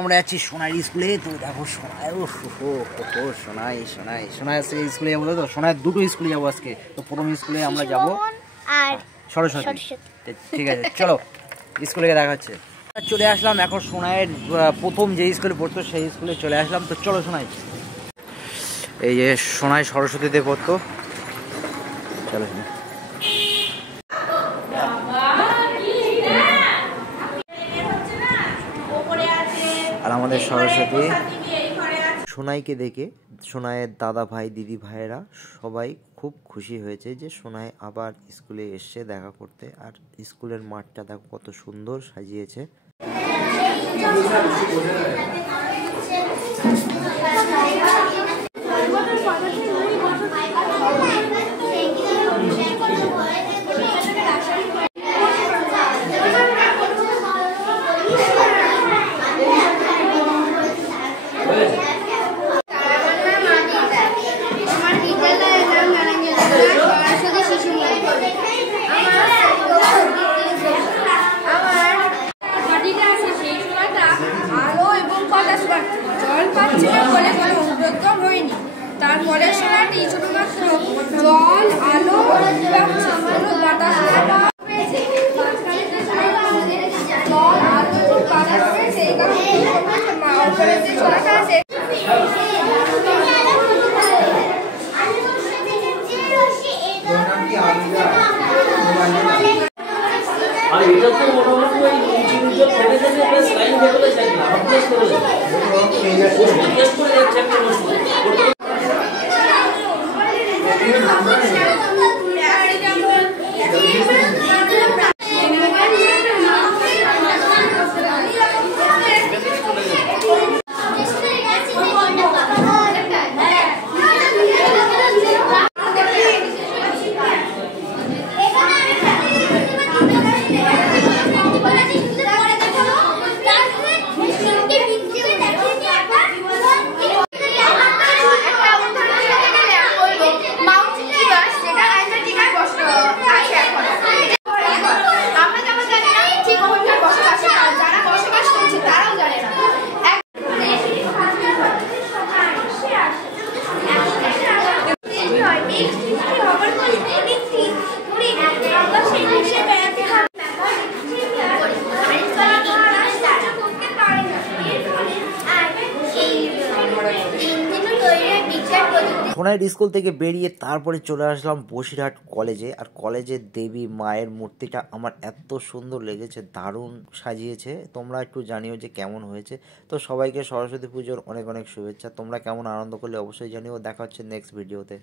আমরা যাচ্ছি সোনাই স্কুলে। তো দেখো সোনাই, ও সোনাই সোনাই সোনাই স্কুলে যাবো। তো সোনাইয়ের দুটো স্কুলে যাবো আজকে। তো প্রথম স্কুলে আমরা যাবো আর সরস্বতী। ঠিক আছে চলো স্কুলে দেখা হচ্ছে। চলে আসলাম এখন সোনাইয়ের প্রথম যে স্কুলে পড়তো সেই স্কুলে চলে আসলাম। তো চলো সোনাই, এই যে সোনাই সরস্বতীতে পড়তো। চলো আর আমাদের সরস্বতী সোনাইকে দেখে সোনাইয়ের দাদা ভাই দিদি ভাইয়েরা সবাই খুব খুশি হয়েছে যে সোনাই আবার স্কুলে এসে দেখা করতে। আর স্কুলের মাঠটা দেখো কত সুন্দর সাজিয়েছে। তারপরে সময়টি শুধুমাত্র জল আলো বাতাস জল আলো বাতাস রয়েছে। এই কারণে যে ছোলাটা আছে আর এটা তো মোটামুটি ওই নিচে ফেলে ফেলে বেশ লাইন ধরে যায় না, আপডেট করে যায় টেস্ট করে যাচ্ছে একটা বস্তু। সোনাইয়ের স্কুল থেকে বেরিয়ে তারপরে চলে আসলাম বসিরহাট কলেজে। আর কলেজের দেবী মায়ের মূর্তিটা আমার এত সুন্দর লেগেছে, দারুণ সাজিয়েছে। তোমরা একটু জানিও যে কেমন হয়েছে। তো সবাইকে সরস্বতী পুজোর অনেক অনেক শুভেচ্ছা। তোমরা কেমন আনন্দ করলে অবশ্যই জানিও। দেখা হচ্ছে নেক্সট ভিডিওতে।